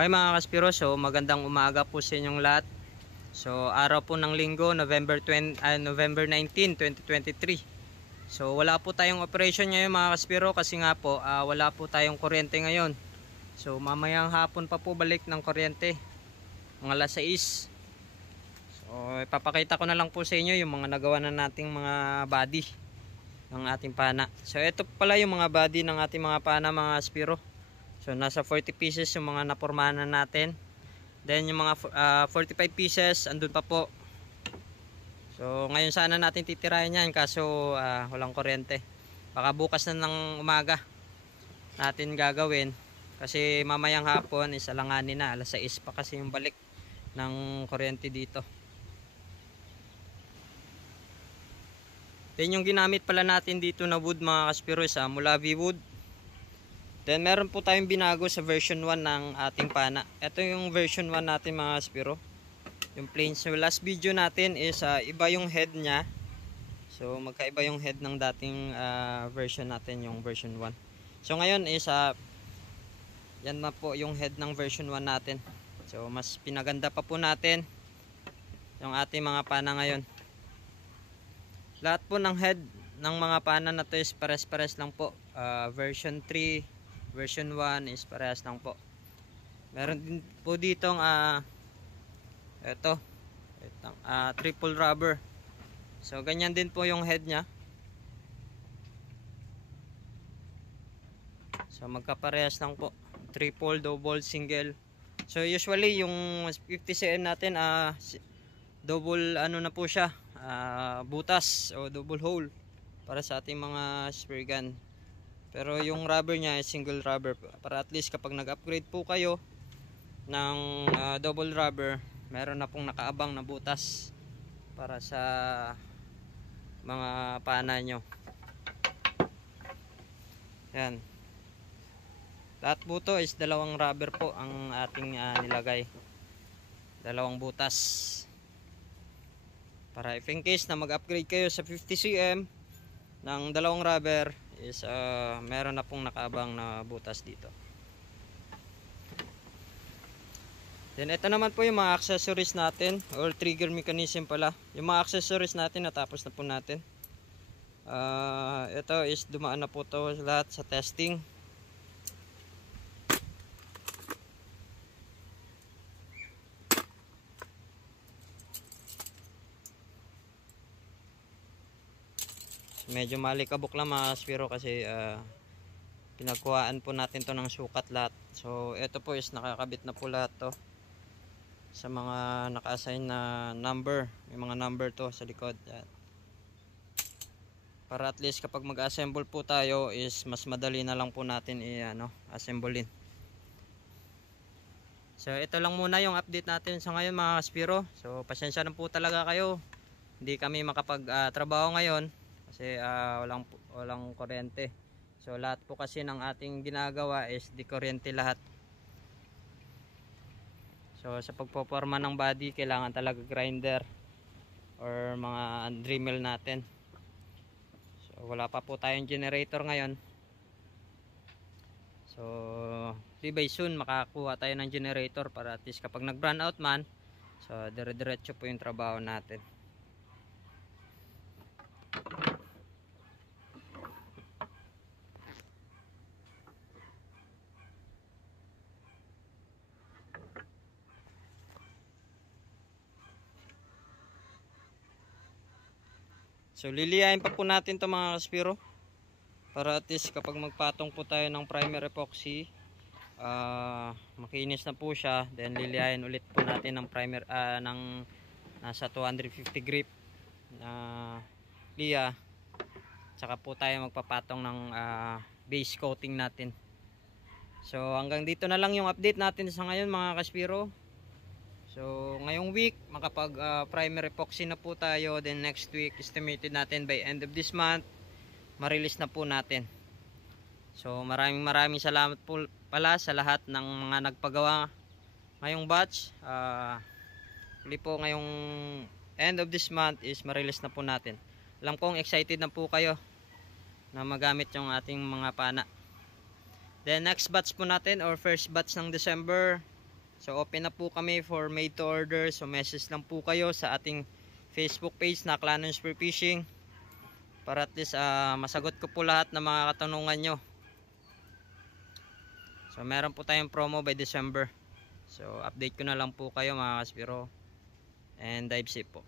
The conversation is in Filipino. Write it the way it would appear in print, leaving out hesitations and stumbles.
Hi mga kaspiroso, magandang umaga po sa inyong lahat. So araw po ng linggo, November 19, 2023. So wala po tayong operation ngayon mga kaspiro kasi nga po wala po tayong kuryente ngayon. So mamayang hapon pa po balik ng kuryente, mga alas 6. So ipapakita ko na lang po sa inyo yung mga nagawa na nating mga body ng ating pana. So ito pala yung mga body ng ating mga pana mga kaspiro. So nasa 40 pieces yung mga napormahan natin. Then yung mga 45 pieces andun pa po. So ngayon sana natin titirahin yan kaso walang kuryente. Baka bukas na ng umaga natin gagawin. Kasi mamayang hapon isalanganin na. Alas 6 pa kasi yung balik ng kuryente dito. Then yung ginamit pala natin dito na wood mga kaspiro sa Mulavi wood. Then meron po tayong binago sa version 1 ng ating pana. Ito yung version 1 natin mga kaspiro. Yung plain. So last video natin is iba yung head nya. So magkaiba yung head ng dating version natin, yung version 1. So ngayon is yan na po yung head ng version 1 natin. So mas pinaganda pa po natin yung ating mga pana ngayon. Lahat po ng head ng mga pana na to is pares-pares lang po. Version 3, version 1 is parehas lang po. Meron din po ditong triple rubber. So ganyan din po yung head nya. So magkaparehas lang po. Triple, double, single. So usually yung 50 cm natin double na po siya, butas o double hole para sa ating mga spray gun. Pero yung rubber nya ay single rubber para at least kapag nag-upgrade po kayo ng double rubber, meron na pong nakaabang na butas para sa mga pana nyo. Yan. Lahat po to is dalawang rubber po ang ating nilagay. Dalawang butas. Para if in case na mag-upgrade kayo sa 50 cm ng dalawang rubber is meron na pong nakaabang na butas dito. Then ito naman po yung mga accessories natin or trigger mechanism pala. Yung mga accessories natin natapos na po natin. Ito is dumaan na po to lahat sa testing. Medyo malikabok lang mga kaspiro kasi pinagkuhaan po natin to ng sukat lahat. So ito po is nakakabit na po lahat to sa mga naka-assign na number. May mga number to sa likod. Yan. Para at least kapag mag-assemble po tayo is mas madali na lang po natin assemblein. So ito lang muna yung update natin sa ngayon mga kaspiro. So pasensya na po talaga kayo. Hindi kami makapag-trabaho ngayon kasi walang kuryente. So lahat po kasi ng ating ginagawa is di kuryente lahat. So sa pagpoporma ng body kailangan talaga grinder or mga Dremel natin. So wala pa po tayong generator ngayon. So di by soon makakuha tayo ng generator para at least kapag nag-run out man, so dire-diretso po yung trabaho natin. So liliyain pa po natin to mga kaspiro para at least kapag magpatong po tayo ng primer epoxy makinis na po siya. Then liliyain ulit po natin ng primer ng nasa 250 grip na liya. Tsaka po tayo magpapatong ng base coating natin. So hanggang dito na lang yung update natin sa ngayon mga kaspiro. So ngayong week makapag primer epoxy na po tayo. Then next week estimated natin by end of this month ma-release na po natin. So maraming salamat po pala sa lahat ng mga nagpagawa ngayong batch. Huli po ngayong end of this month is ma-release na po natin. Alam kong excited na po kayo na magamit yung ating mga pana. Then next batch po natin or first batch ng December So open na po kami for made to order. So message lang po kayo sa ating Facebook page na Clanon Spearfishing para at least masagot ko po lahat ng mga katanungan nyo. So meron po tayong promo by December. So update ko na lang po kayo mga kaspiro. And dive safe po.